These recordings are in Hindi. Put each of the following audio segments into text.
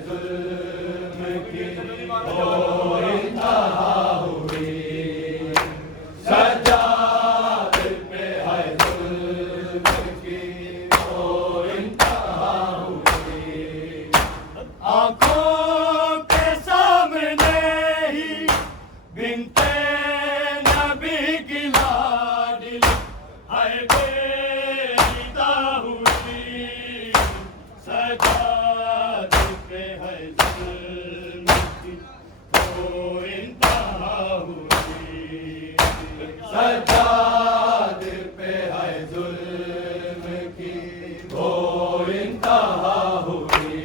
जुल्म की वो इंतहा हुई, सज्जाद पे है जुल्म की वो इंतहा हुई। आंखों के सामने ही बिनते नबी की लाडली हाय बेरिदा हुई, सज्जाद पे है जुल्म की वो इंतहा हुई, सज्जाद पे है जुल्म की वो इंतहा हुई,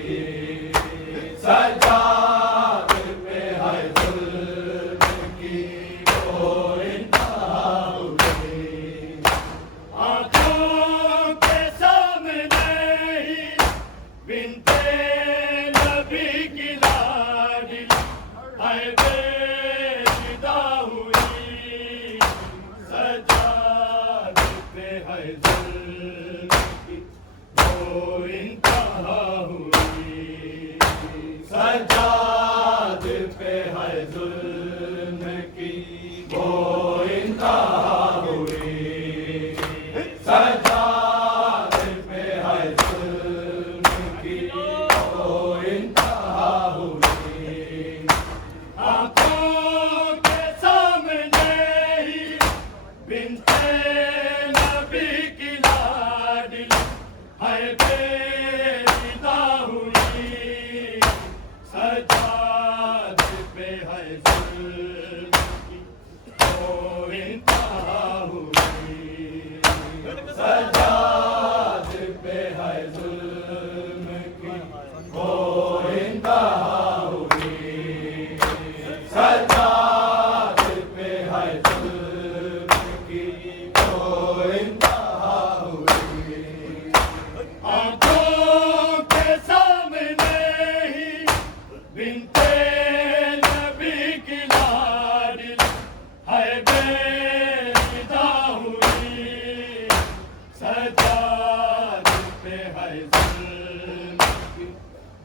सज्जाद पे है जुल्म की वो इंतहा हुई। आंखों के सामने ही बिनते नबी की लाडली हाय बेरिदा हुई, सज्जाद पे है जुल्म की वो इंतहा हुई, सज्जाद पे है जुल्म की वो इंतहा हुई, सज्जाद पे है जुल्म की वो इंतहा हुई। आंखों के सामने ही बिनते नबी की लाडली हाय बेरिदा हुई, सज्जाद पे है जुल्म की वो इंतहा हुई, सज्जाद पे है जुल्म की वो इंतहा हुई, सज्जाद पे है जुल्म की वो इंतहा हुई। आंखों के सामने ही बिनते नबी की लाडली हाय बेरिदा हुई, सज्जाद पे है जुल्म की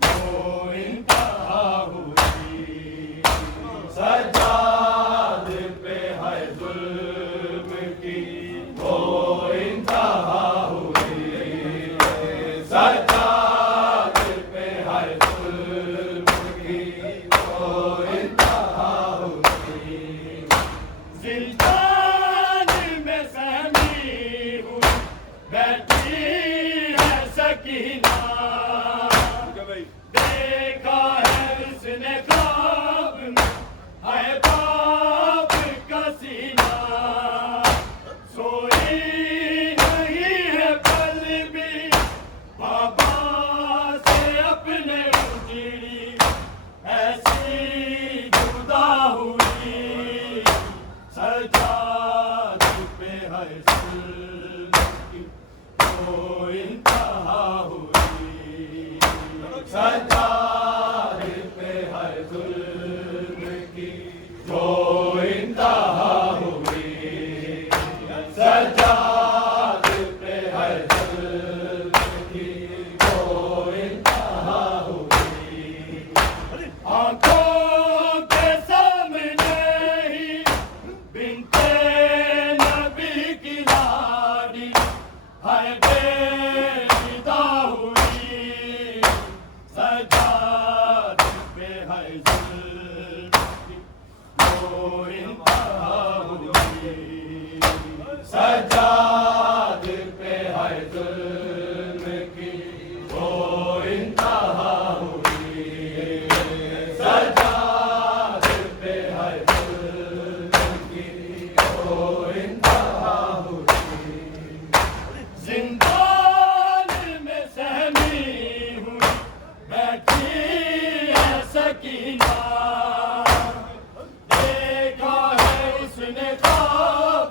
वो इंतहा हुई, सज्जाद पे है जुल्म की वो इंतहा हुई, सज्जाद पे है जुल्म की वो इंतहा हुई। जिंदान में सहमी हुई बैठी है सकीना, देखा है उसने ख्वाब में हाय बाप का सीना, सोई नहीं है पल भी बाबा से अपने उजड़ी, ऐसी जुदा हुई, सज्जाद पे है जुल्म की वो इंतहा हुई, सज्जाद पे है जुल्म की वो इंतहा हुई, सज्जाद पे है जुल्म की वो इंतहा हुई। आंखों के सामने ही बिनते नबी की लाडली हाय बेरिदा हुई, सज्जाद पे है जुल्म की वो इंतहा हुई, सज्जाद पे है जुल्म की वो इंतहा हुई, सज्जाद पे है जुल्म की वो इंतहा हुई। जिंदान में सहमी हुई बैठी है सकीना, देखा है उसने ख्वाब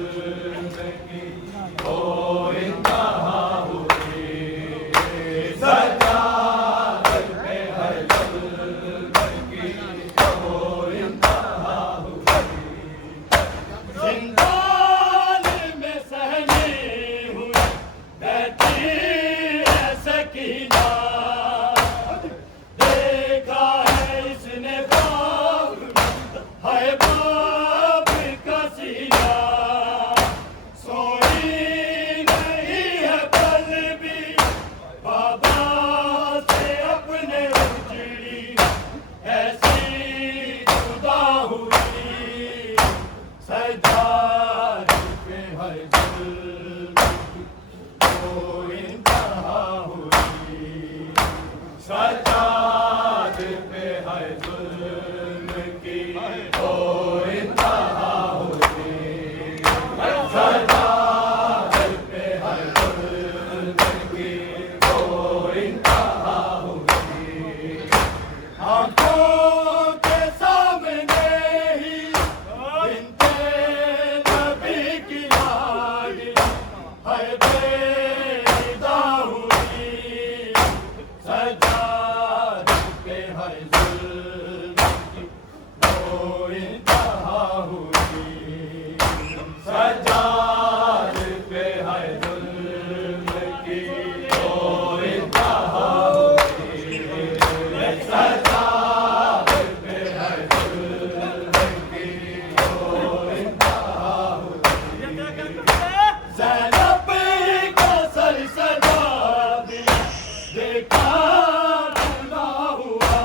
जुल्म की ओ इंतहा हुई सजादत पे हर जुल्म की ओ इंतहा हुई जिंदान में सहनी हुई बैठी है सकीना देखा है इसने बाप है बाप का सीना सोई नहीं है पल भी बाबा से अपने उजड़ी ऐसी जुदा हुई सजाद पे हर जुल्म की ओ इंतहा हुई सजाद पे हर जुल्म की ओ इंतहा हुई सजाद पे हर जुल्म की ओ इंतहा हुई आंखों के सामने ही बिनते नबी की लाडी है बेदा हुई सजाद पे हर जुल्म की ओ इंतहा हुई सजाद पे हर जुल्म की ओ इंतहा हुई सजाद पे हर जुल्म की ओ इंतहा हुई ज़ैनब को सर सजा दी देखा बुरा हुआ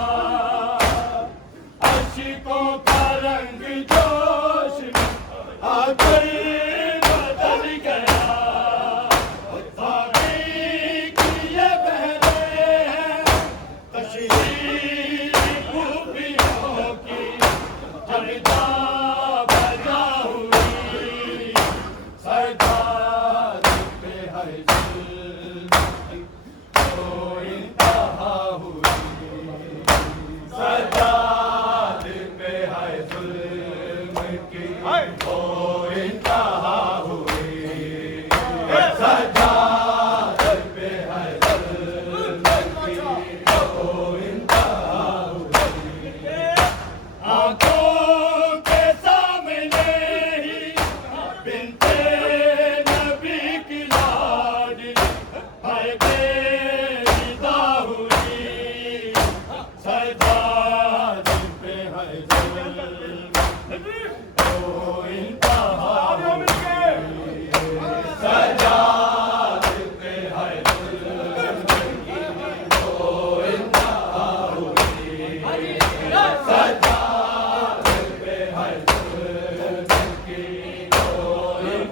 अशिकों का रंग जोश में आकर बदल गया साकी की ये बहने हैं तशहीर खूबियों की जलता बजा हुई सजाद पे हर जुल्म की ओ इंतहा हुई सजाद पे हर जुल्म की ओ इंतहा हुई सजाद पे हर जुल्म की ओ इंतहा हुई आंखों के सामने ही बिनते नबी की लाडी है बेदा हुई सजाद पे हर जुल्म ओ इंतहा हुई सजाद पे हर जुल्म की ओ इंतहा हुई सजाद पे हर जुल्म की ओ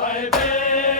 हाय